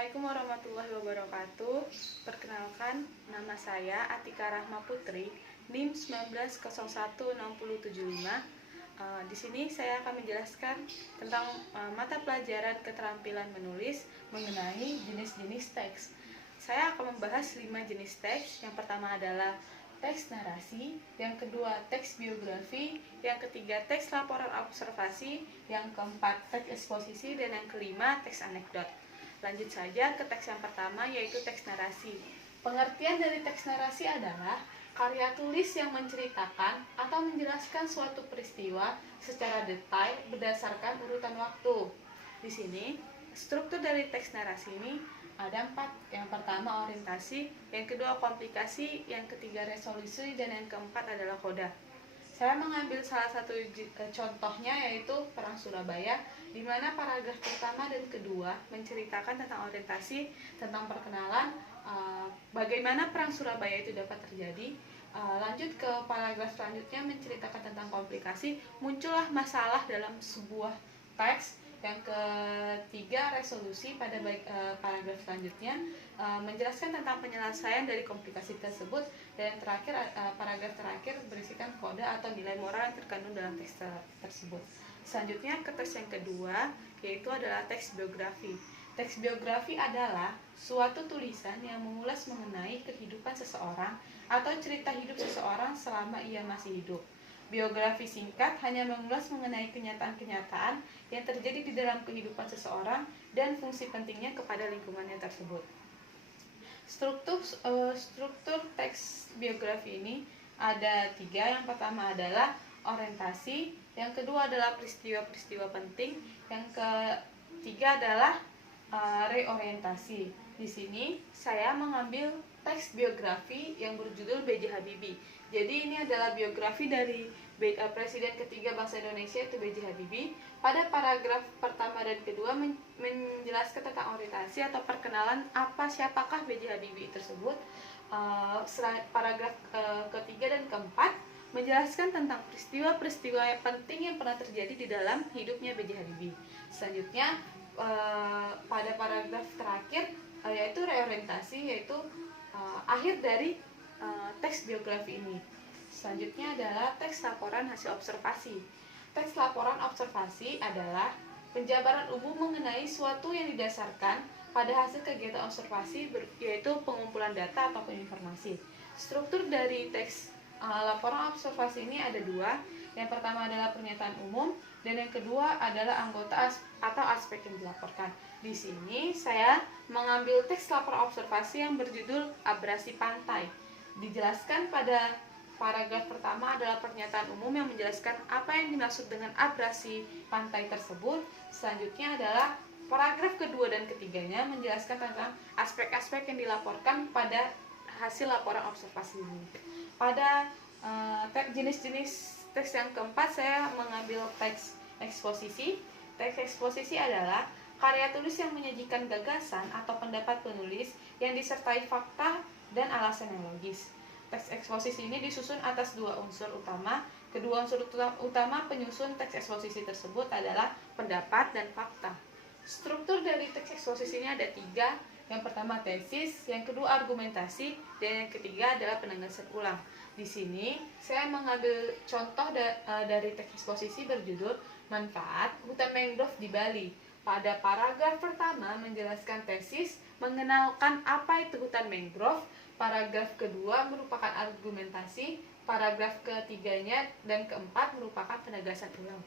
Assalamualaikum warahmatullahi wabarakatuh. Perkenalkan, nama saya Atika Rahma Putri, NIM 19016075. Di sini saya akan menjelaskan tentang mata pelajaran keterampilan menulis mengenai jenis-jenis teks. Saya akan membahas 5 jenis teks. Yang pertama adalah teks narasi, yang kedua teks biografi, yang ketiga teks laporan observasi, yang keempat teks eksposisi, dan yang kelima teks anekdot. Lanjut saja ke teks yang pertama, yaitu teks narasi. Pengertian dari teks narasi adalah karya tulis yang menceritakan atau menjelaskan suatu peristiwa secara detail berdasarkan urutan waktu. Di sini, struktur dari teks narasi ini ada 4. Yang pertama orientasi, yang kedua komplikasi, yang ketiga resolusi, dan yang keempat adalah koda. Saya mengambil salah satu contohnya, yaitu Perang Surabaya, di mana paragraf pertama dan kedua menceritakan tentang orientasi, tentang perkenalan, bagaimana Perang Surabaya itu dapat terjadi. Lanjut ke paragraf selanjutnya menceritakan tentang komplikasi, muncullah masalah dalam sebuah teks. Yang ketiga resolusi pada paragraf selanjutnya menjelaskan tentang penyelesaian dari komplikasi tersebut, dan yang terakhir paragraf terakhir berisikan kode atau nilai moral yang terkandung dalam teks tersebut. Selanjutnya ke teks yang kedua, yaitu adalah teks biografi. Teks biografi adalah suatu tulisan yang mengulas mengenai kehidupan seseorang atau cerita hidup seseorang selama ia masih hidup. Biografi singkat hanya mengulas mengenai kenyataan-kenyataan yang terjadi di dalam kehidupan seseorang dan fungsi pentingnya kepada lingkungannya tersebut. Struktur teks biografi ini ada 3. Yang pertama adalah orientasi, yang kedua adalah peristiwa-peristiwa penting, yang ketiga adalah reorientasi. Di sini saya mengambil teks biografi yang berjudul B.J. Habibie. Jadi ini adalah biografi dari Presiden ketiga bangsa Indonesia, yaitu B.J. Habibie. Pada paragraf pertama dan kedua menjelaskan tentang orientasi atau perkenalan siapakah B.J. Habibie tersebut. Paragraf ketiga dan keempat menjelaskan tentang peristiwa-peristiwa yang penting yang pernah terjadi di dalam hidupnya B.J. Habibie. Selanjutnya pada paragraf terakhir yaitu reorientasi, yaitu akhir dari teks biografi ini. Selanjutnya adalah teks laporan hasil observasi. Teks laporan observasi adalah penjabaran umum mengenai suatu yang didasarkan pada hasil kegiatan observasi, yaitu pengumpulan data ataupun informasi. Struktur dari teks laporan observasi ini ada 2. Yang pertama adalah pernyataan umum, dan yang kedua adalah anggota atau aspek yang dilaporkan. Di sini saya mengambil teks laporan observasi yang berjudul Abrasi Pantai. Dijelaskan pada paragraf pertama adalah pernyataan umum yang menjelaskan apa yang dimaksud dengan abrasi pantai tersebut. Selanjutnya adalah paragraf kedua dan ketiganya menjelaskan tentang aspek-aspek yang dilaporkan pada hasil laporan observasi ini. Pada jenis-jenis teks yang keempat, saya mengambil teks eksposisi. Teks eksposisi adalah karya tulis yang menyajikan gagasan atau pendapat penulis yang disertai fakta dan alasan yang logis. Teks eksposisi ini disusun atas 2 unsur utama. Kedua unsur utama penyusun teks eksposisi tersebut adalah pendapat dan fakta. Struktur dari teks eksposisi ini ada 3. Yang pertama tesis, yang kedua argumentasi, dan yang ketiga adalah penegasan ulang. Di sini saya mengambil contoh dari teks eksposisi berjudul Manfaat Hutan Mangrove di Bali. Pada paragraf pertama menjelaskan tesis, mengenalkan apa itu hutan mangrove. Paragraf kedua merupakan argumentasi, paragraf ketiganya dan keempat merupakan penegasan ulang.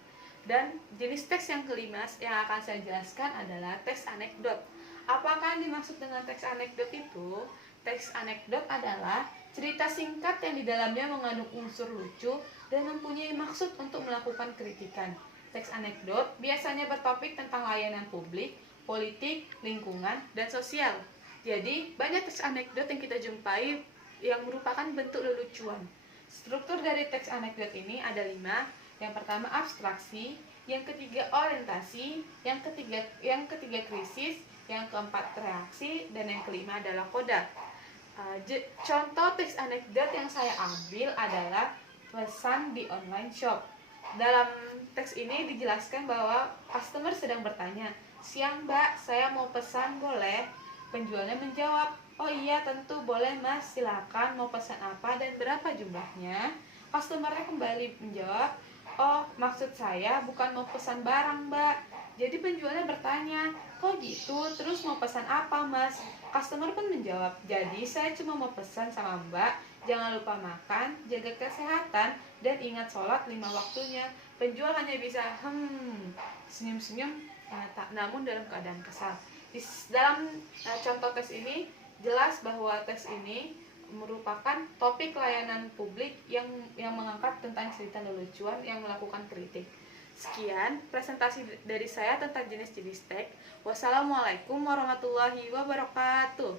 Dan jenis teks yang kelima yang akan saya jelaskan adalah teks anekdot. Apakah yang dimaksud dengan teks anekdot itu? Teks anekdot adalah cerita singkat yang di dalamnya mengandung unsur lucu dan mempunyai maksud untuk melakukan kritikan. Teks anekdot biasanya bertopik tentang layanan publik, politik, lingkungan, dan sosial. Jadi, banyak teks anekdot yang kita jumpai yang merupakan bentuk lelucuan. Struktur dari teks anekdot ini ada 5. Yang pertama abstraksi, yang ketiga orientasi, yang ketiga krisis, yang keempat reaksi, dan yang kelima adalah koda. Contoh teks anekdot yang saya ambil adalah pesan di online shop. Dalam teks ini dijelaskan bahwa customer sedang bertanya, "Siang Mbak, saya mau pesan boleh?" Penjualnya menjawab, "Oh iya tentu boleh Mas, silakan mau pesan apa dan berapa jumlahnya?" Customernya kembali menjawab, "Oh maksud saya bukan mau pesan barang Mbak." Jadi penjualnya bertanya, "Kok gitu? Terus mau pesan apa Mas?" Customer pun menjawab, "Jadi saya cuma mau pesan sama Mbak, jangan lupa makan, jaga kesehatan, dan ingat sholat 5 waktunya." Penjual hanya bisa senyum-senyum, namun dalam keadaan kesal. Dalam contoh tes ini jelas bahwa tes ini merupakan topik layanan publik yang mengangkat tentang cerita lelucuan yang melakukan kritik. Sekian presentasi dari saya tentang jenis-jenis teks. Wassalamualaikum warahmatullahi wabarakatuh.